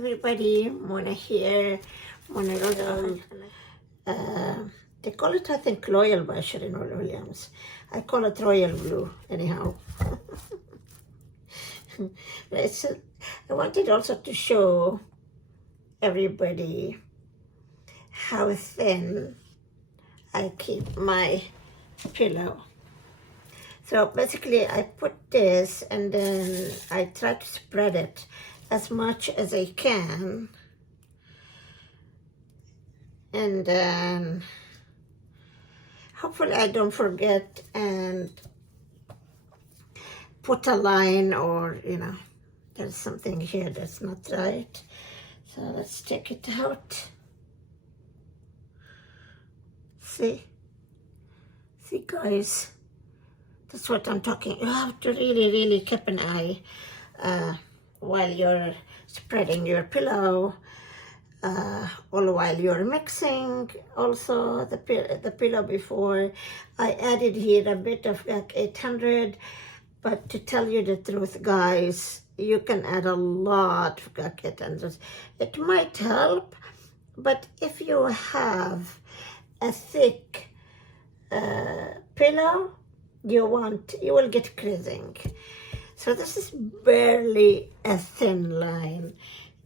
everybody, Mona here. Mona Royal. They call it, I think, Loyal by Sharon Williams. I call it Royal Blue, anyhow. I wanted also to show everybody how thin I keep my pillow. So basically I put this and then I try to spread it as much as I can, and then hopefully I don't forget and put a line, or there's something here that's not right. So let's take it out. See guys, that's what I'm talking. You have to really keep an eye while you're spreading your pillow, or while you're mixing also the pillow. Before I added here a bit of like 800, but to tell you the truth, guys, you can add a lot of 800. It might help, but if you have a thick pillow, you will get creasing. So this is barely a thin line,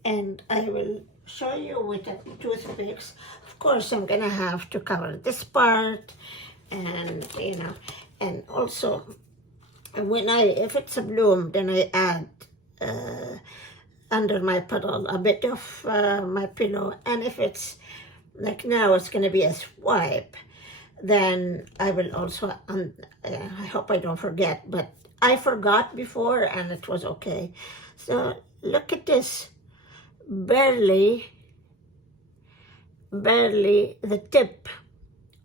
and I will show you with the toothpicks. Of course, I'm gonna have to cover this part, and and also if it's a bloom, then I add under my puddle a bit of my pillow, and if it's like now it's gonna be a swipe, then I will also, I hope I don't forget, but I forgot before and it was okay. So look at this, barely the tip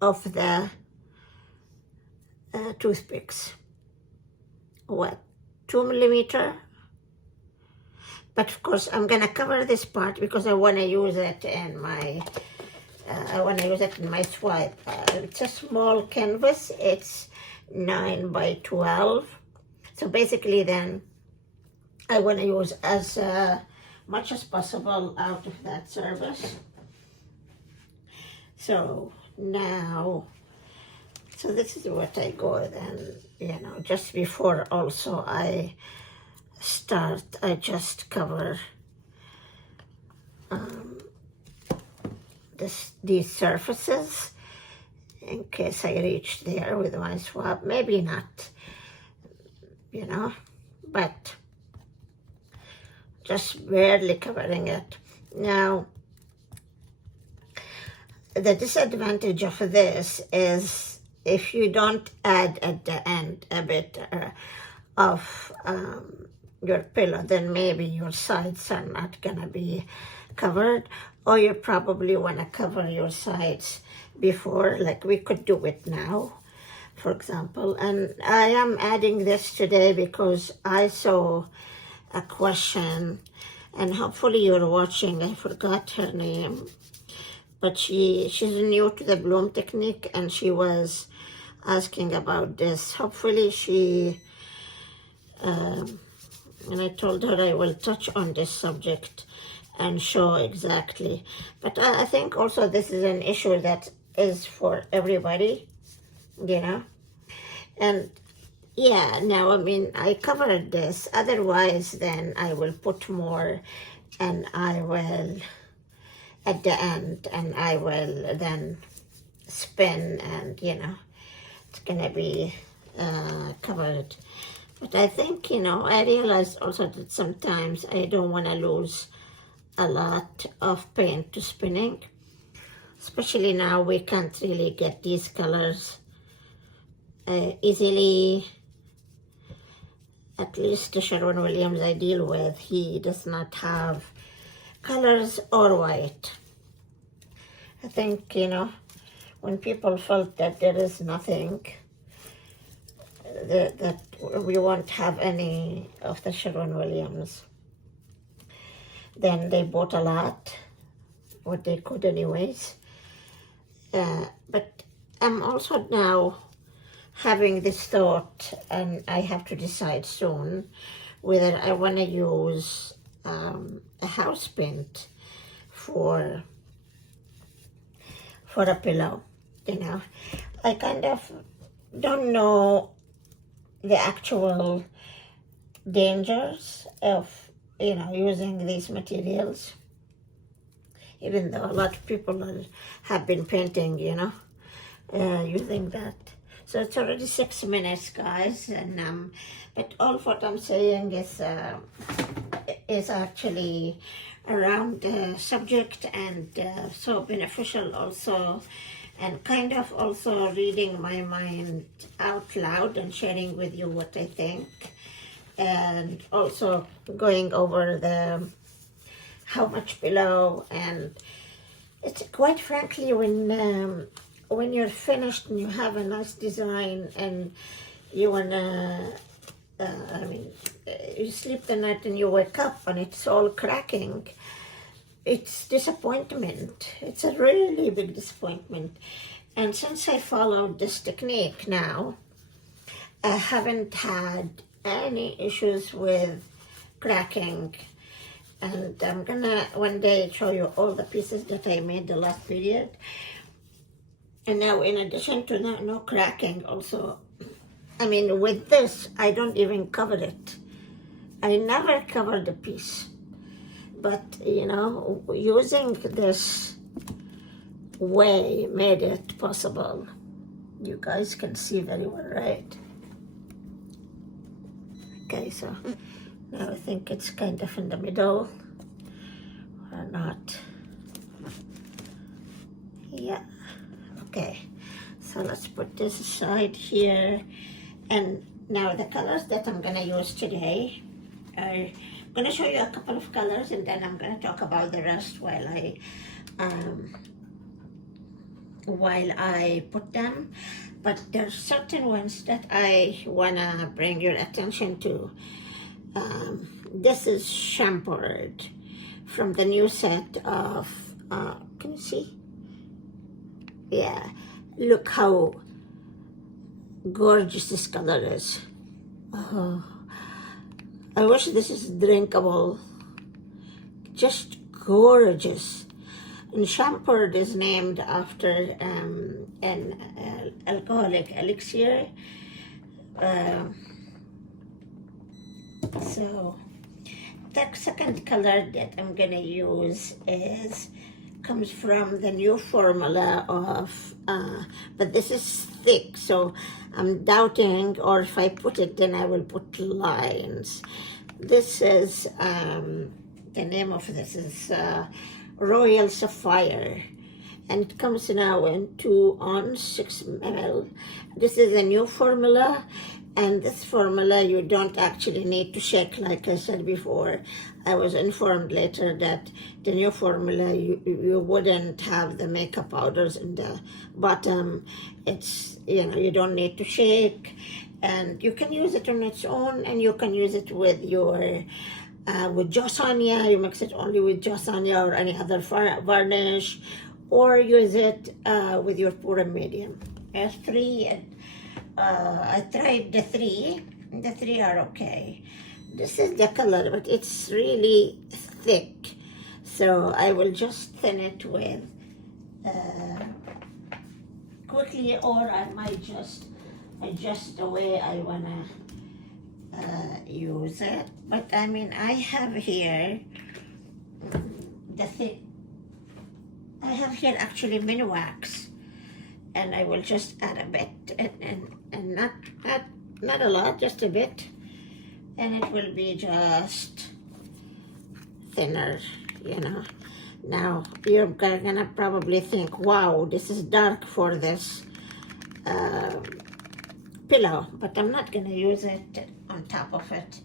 of the toothpicks. What, 2 millimeter? But of course I'm gonna cover this part because I want to use it in my swipe. It's a small canvas. It's 9 by 12. So basically then I want to use as much as possible out of that service. So now, so this is what I go then, just before also I start, I just cover these surfaces in case I reach there with my swab. Maybe not, but just barely covering it. Now, the disadvantage of this is if you don't add at the end a bit of your pillow, then maybe your sides are not gonna be covered, or you probably want to cover your sides before, like we could do it now, for example. And I am adding this today because I saw a question, and hopefully you're watching. I forgot her name, but she's new to the bloom technique, and she was asking about this. Hopefully she and I told her I will touch on this subject and show exactly. But I think also this is an issue that is for everybody, and yeah, now, I mean, I covered this. Otherwise, then I will put more, and I will, at the end, and I will then spin, and, it's going to be covered. But I think, I realized also that sometimes I don't want to lose a lot of paint to spinning. Especially now, we can't really get these colors easily. At least the Sharon Williams I deal with, he does not have colors or white. I think, when people felt that there is nothing, that we won't have any of the Sharon Williams, then they bought a lot, what they could anyways. But I'm also now having this thought, and I have to decide soon whether I want to use a house paint for a pillow, you know. I kind of don't know the actual dangers of, you know, using these materials, even though a lot of people have been painting, you know, using that. So it's already 6 minutes, guys, and but all of what I'm saying is actually around the subject, and so beneficial also, and kind of also reading my mind out loud and sharing with you what I think, and also going over the how much below. And it's quite frankly, when you're finished and you have a nice design and you wanna I mean, you sleep the night and you wake up and it's all cracking, it's disappointment. It's a really big disappointment. And since I followed this technique now, I haven't had any issues with cracking. And I'm gonna one day show you all the pieces that I made the last period. And now, in addition to that, no cracking also. I mean, with this, I don't even cover it. I never cover the piece. But, you know, using this way made it possible. You guys can see very well, right? Okay, so now I think it's kind of in the middle, or not. Yeah, okay. So let's put this aside here. And now the colors that I'm gonna use today are, I'm gonna show you a couple of colors, and then I'm gonna talk about the rest while I put them. But there's certain ones that I wanna bring your attention to. This is Shampooed from the new set of, can you see? Yeah, look how gorgeous this color is. Oh, I wish this is drinkable. Just gorgeous. And Shampooed is named after an alcoholic elixir. So the second color that I'm gonna use comes from the new formula of, but this is thick, so I'm doubting, or if I put it, then I will put lines. This is, the name of this is Royal Sapphire, and it comes now in 2 ounce 6 ml. This is a new formula, and this formula you don't actually need to shake, like I said before. I was informed later that the new formula, you wouldn't have the makeup powders in the bottom. It's, you know, you don't need to shake, and you can use it on its own, and you can use it with your with Josania. You mix it only with Josania or any other varnish, or use it with your Puru medium. I tried the three. The three are okay. This is the color, but it's really thick. So I will just thin it with quickly, or I might just adjust the way I wanna use it. But I mean, I have here I have here actually mini wax, and I will just add a bit, and not a lot, just a bit, and it will be just thinner, you know. Now you're gonna probably think, wow, this is dark for this pillow, but I'm not gonna use it on top of it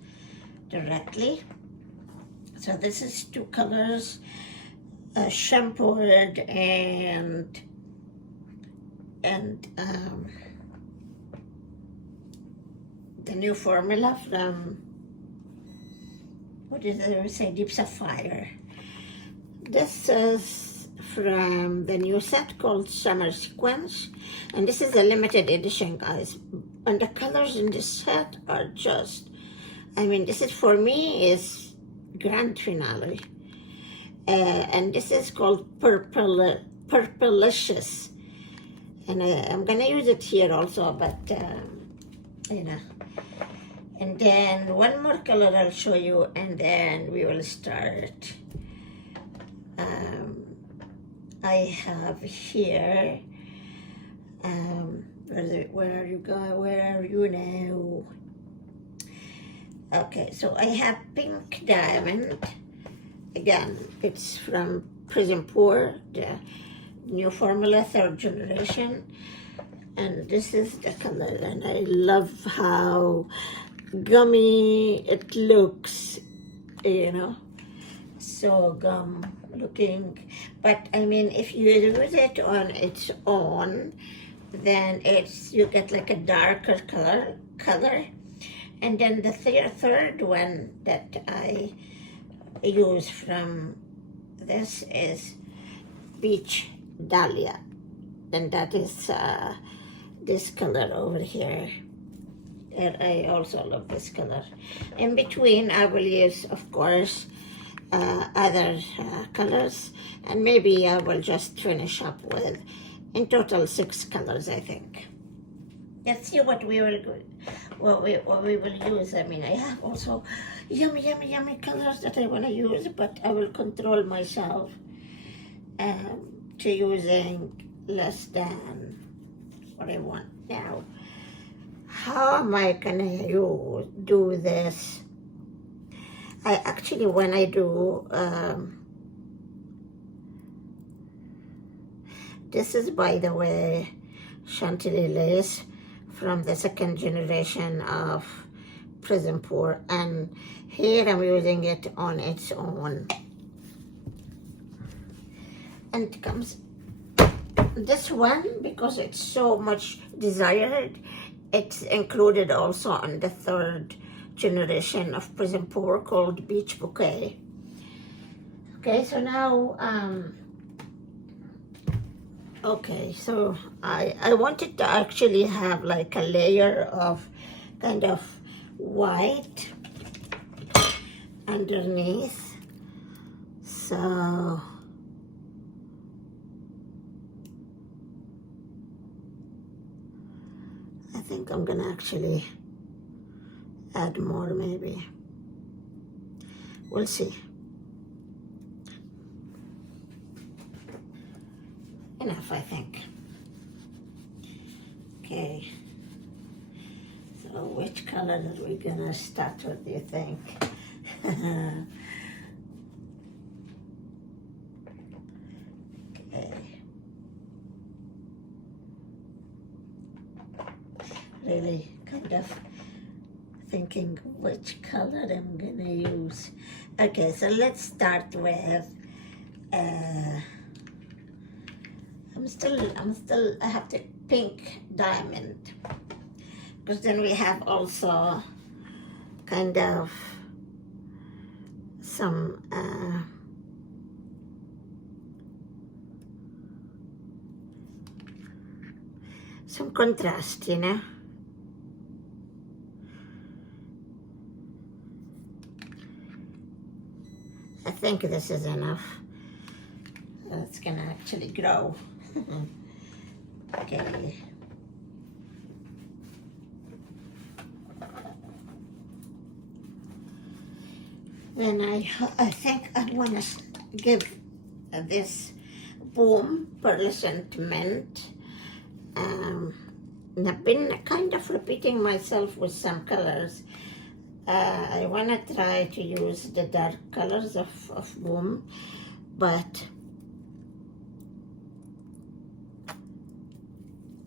directly. So this is 2 colors, Shampooed and the new formula from, what did they say, Deep Sapphire. This is from the new set called Summer Sequence, and this is a limited edition, guys. And the colors in this set are just, I mean, this is, for me, is grand finale. And this is called Purplicious. And I'm gonna use it here also, but you know. And then one more color I'll show you, and then we will start. I have here, where are you going? Where are you now? Okay, so I have Pink Diamond. Again, it's from Prism Pure, the new formula, 3rd generation. And this is the color, and I love how gummy it looks, you know, so gum looking. But I mean, if you use it on its own, then you get like a darker color. And then the third one that I use from this is Peach Dahlia, and that is this color over here. And I also love this color. In between, I will use, of course, other colors, and maybe I will just finish up with, in total, 6 colors, I think. Let's see what we will use. I mean, I have also yummy colors that I want to use, but I will control myself to using less than what I want now. How am I gonna do this? I actually, when I do, this is, by the way, Chantilly lace from the 2nd generation of Prism Pure, and here I'm using it on its own. And it comes, this one, because it's so much desired, it's included also on the 3rd generation of Prism Pure called Beach Bouquet. Okay, so now, okay, so I wanted to actually have like a layer of kind of white underneath. So I think I'm gonna actually add more, maybe. We'll see. Enough, I think. Okay. So which color are we gonna start with, do you think? Okay. Really kind of thinking which color I'm gonna use. Okay, so let's start with I have the Pink Diamond, because then we have also kind of some contrast, you know. I think this is enough. It's gonna actually grow. Okay. Then I think I want to give this Boom Pearlescent Mint. I've been kind of repeating myself with some colors. I want to try to use the dark colors of Boom, but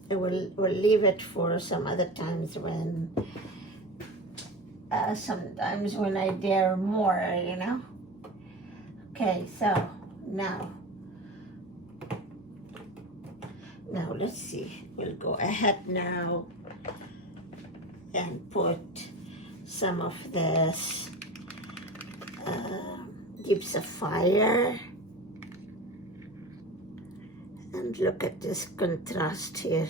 I will leave it for some other times when, sometimes when I dare more, you know. Okay, so now let's see. We'll go ahead now and put some of this deep sapphire. And look at this contrast here.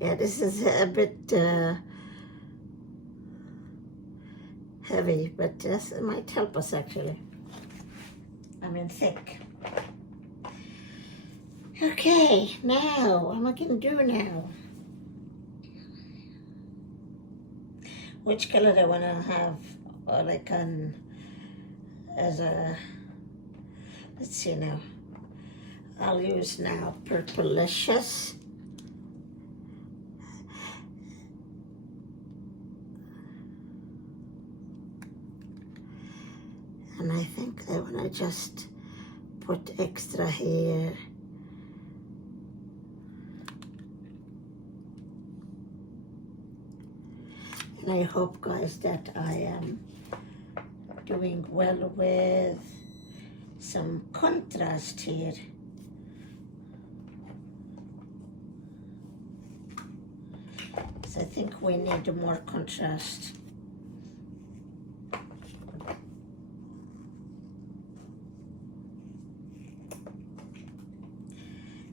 Yeah, this is a bit heavy, but this might help us actually. I mean thick. Okay, now what am I gonna do now? Which color I wanna have, or like on as a, let's see now. I'll use now Purplicious. And I think I want to just put extra here. And I hope, guys, that I am doing well with some contrast here. So I think we need more contrast.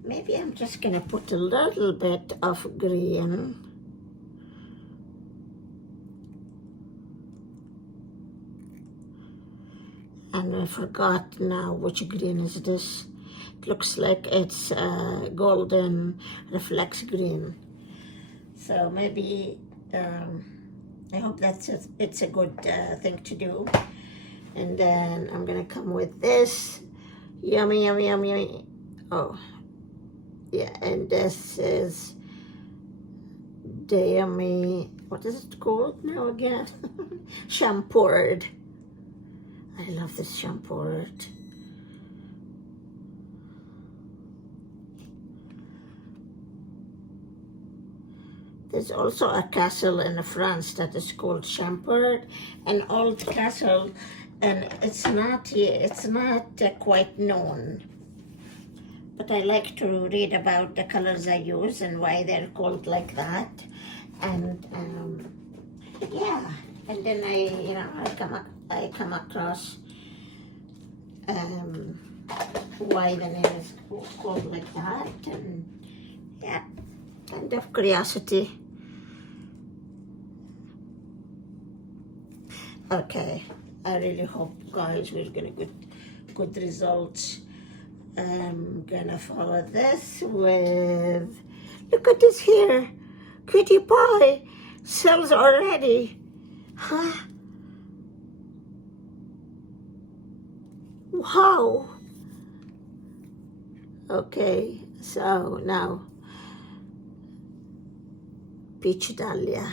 Maybe I'm just gonna put a little bit of green. And I forgot now which green is this. It looks like it's golden reflex green. So maybe, I hope it's a good thing to do. And then I'm gonna come with this. Yummy, yummy, yummy, yummy. Oh. Yeah, and this is Yummy, what is it called now again? Shampooed. I love this shampooed. There's also a castle in France that is called Shampooed, an old castle, and it's not quite known. But I like to read about the colors I use and why they're called like that. And yeah, and then I come across why the name is called like that, and yeah, kind of curiosity. Okay, I really hope, guys, we're gonna get good results. I'm gonna follow this with, look at this here, Cutie Pie sells already, huh? Wow. Okay, so now Peach Dahlia.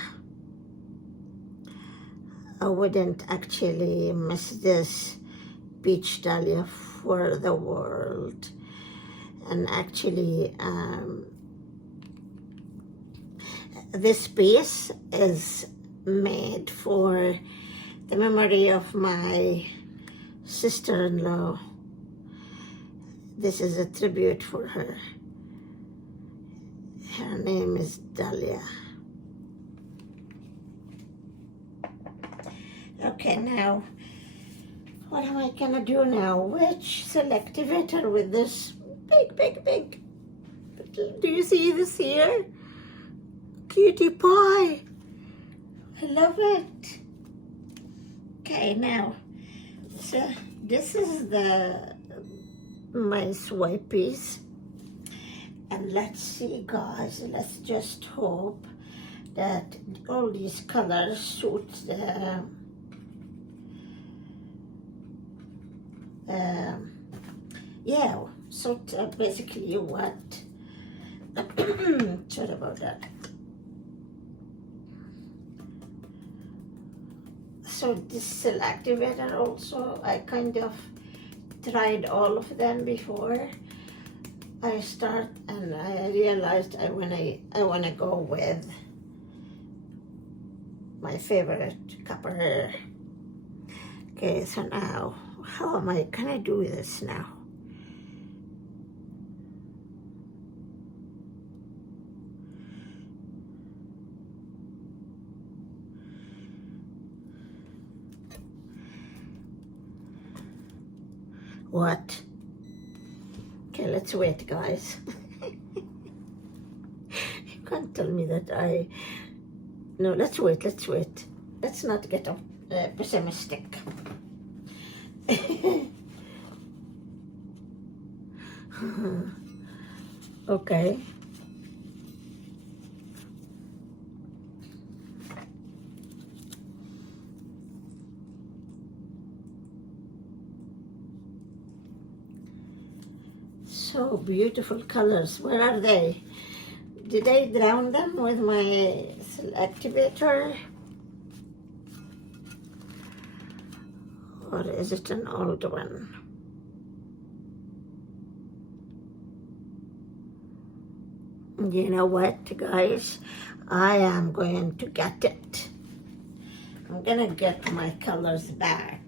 I wouldn't actually miss this Peach Dahlia for the world. And actually, this piece is made for the memory of my sister-in-law. This is a tribute for her. Her name is Dahlia. Okay, now, what am I gonna do now? Which selectivator with this big? Do you see this here? Cutie Pie. I love it. Okay, now, so this is my swipe piece. And let's see, guys, let's just hope that all these colors suit the basically what sorry about that. So this activator also, I kind of tried all of them before I start, and I realized I wanna go with my favorite copper. Okay, so now how am I gonna do this now? What? Okay, let's wait, guys. You can't tell me that no, let's wait. Let's not get pessimistic. Okay. So beautiful colors. Where are they? Did I drown them with my activator? Or is it an old one? You know what, guys? I am going to get it. I'm gonna get my colors back.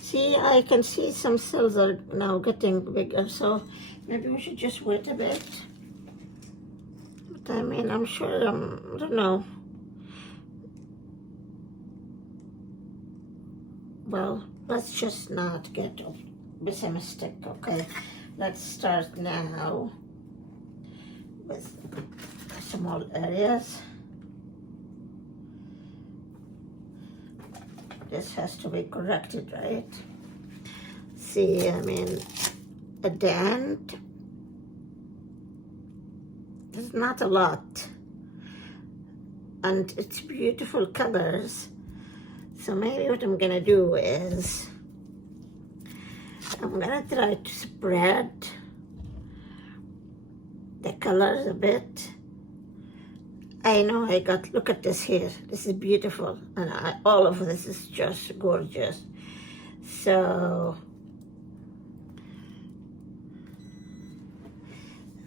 See, I can see some cells are now getting bigger, so maybe we should just wait a bit. But I mean, I'm sure, I don't know. Well, let's just not get pessimistic, okay? Let's start now with small areas. This has to be corrected, right? See, I mean, at the end, there's not a lot. And it's beautiful colors. So maybe what I'm gonna do is, I'm gonna try to spread the colors a bit. I know look at this here. This is beautiful. And all of this is just gorgeous. So,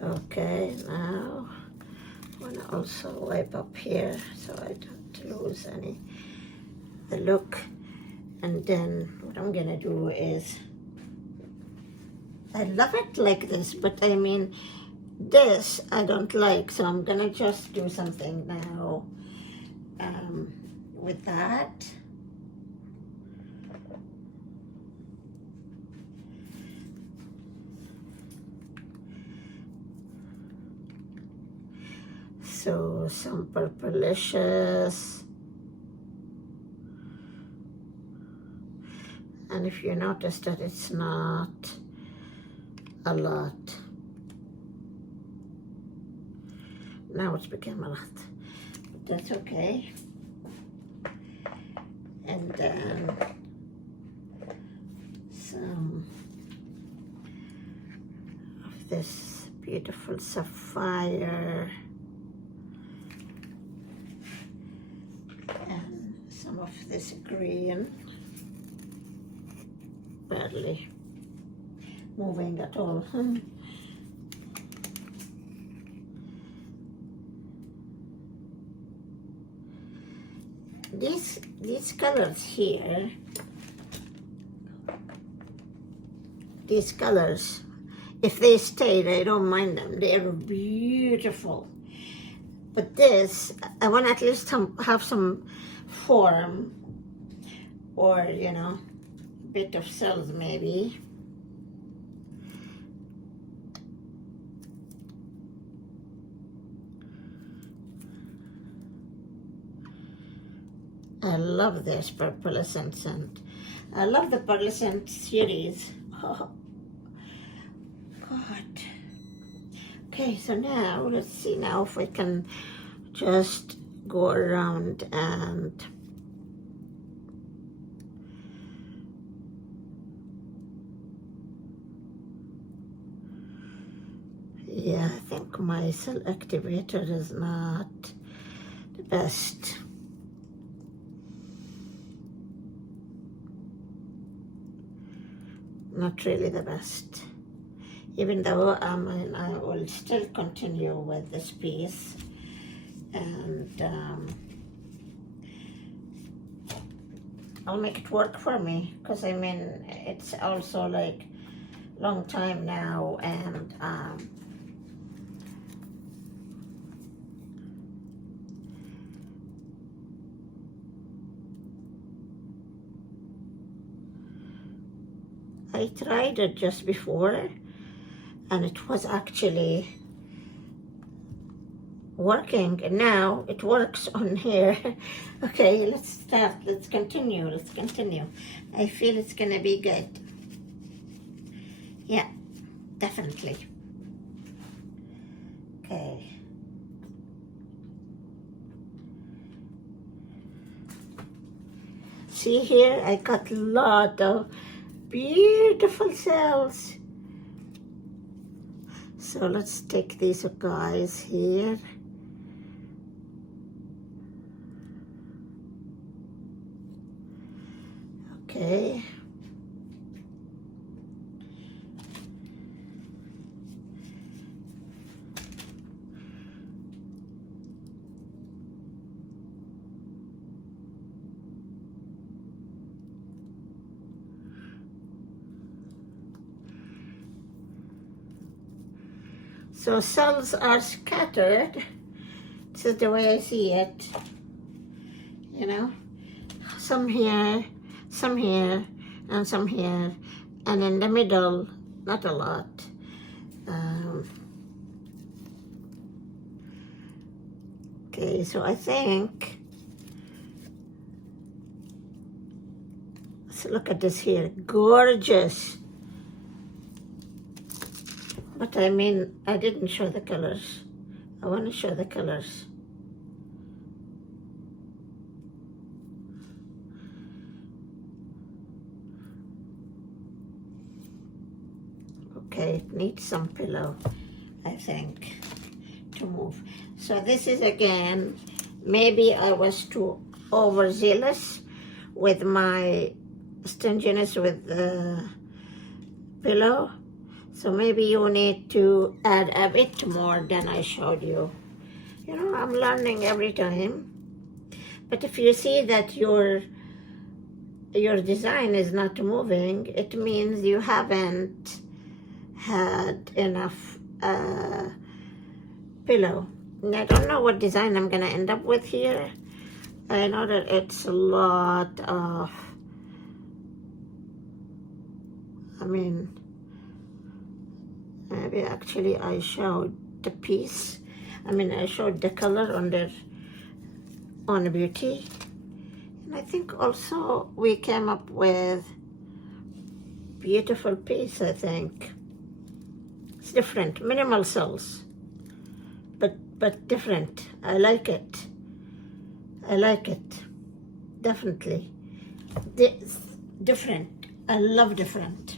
okay, now I want to also wipe up here so I don't lose the look. And then what I'm gonna do is, I love it like this, but I mean, this I don't like, so I'm gonna just do something now with that. So some purplicious, and if you notice that it's not a lot. Now it's become a lot, but that's okay. And then some of this beautiful sapphire and some of this green, barely moving at all. These colors here, these colors, if they stay, I don't mind them. They are beautiful. But this, I want to at least have some form, or, you know, a bit of cells maybe. I love this pearlescent scent. I love the pearlescent series. Oh, God. Okay, so now, let's see now if we can just go around and yeah, I think my cell activator is not the best. Not really the best, even though I will still continue with this piece, and I'll make it work for me, because I mean, it's also like long time now, and I tried it just before, and it was actually working. And now it works on here. Okay, let's start. Let's continue. I feel it's gonna be good. Yeah, definitely. Okay. See here, I got a lot of beautiful cells. So let's take these guys here. Okay. So cells are scattered. This is the way I see it. You know, some here, and some here, and in the middle, not a lot. Okay, so I think, let's look at this here, gorgeous. But I mean, I didn't show the colors. I want to show the colors. Okay, it needs some pillow, I think, to move. So this is again, maybe I was too overzealous with my stinginess with the pillow. So maybe you need to add a bit more than I showed you. You know, I'm learning every time. But if you see that your design is not moving, it means you haven't had enough pillow. And I don't know what design I'm gonna end up with here. I know that it's a lot of, I mean, maybe actually I showed the piece. I mean, I showed the color on the beauty. And I think also we came up with beautiful piece, I think. It's different, minimal cells, but different. I like it. Definitely. Different. I love different.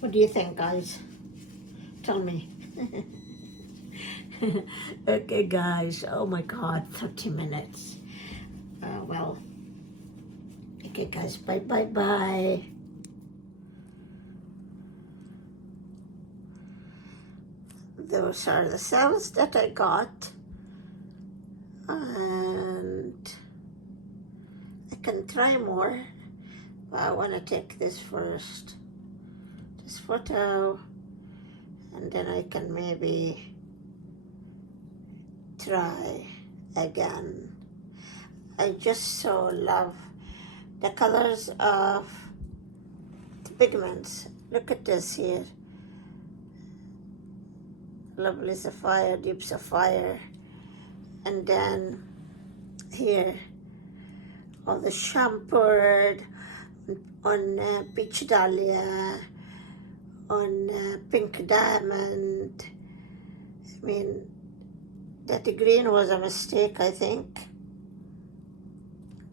What do you think, guys? Tell me. Okay, guys. Oh my God, 30 minutes. Well, okay, guys. Bye. Those are the cells that I got. And I can try more, but I want to take this first. This photo, and then I can maybe try again. I just so love the colors of the pigments. Look at this here. Lovely sapphire, deep sapphire. And then here, all the shampooed on peach dahlia, on pink diamond. I mean, that green was a mistake, I think.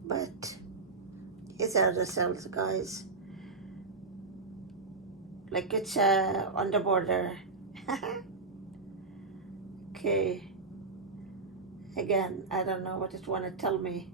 But these are the cells, guys. Like it's on the border. Okay. Again, I don't know what it want to tell me.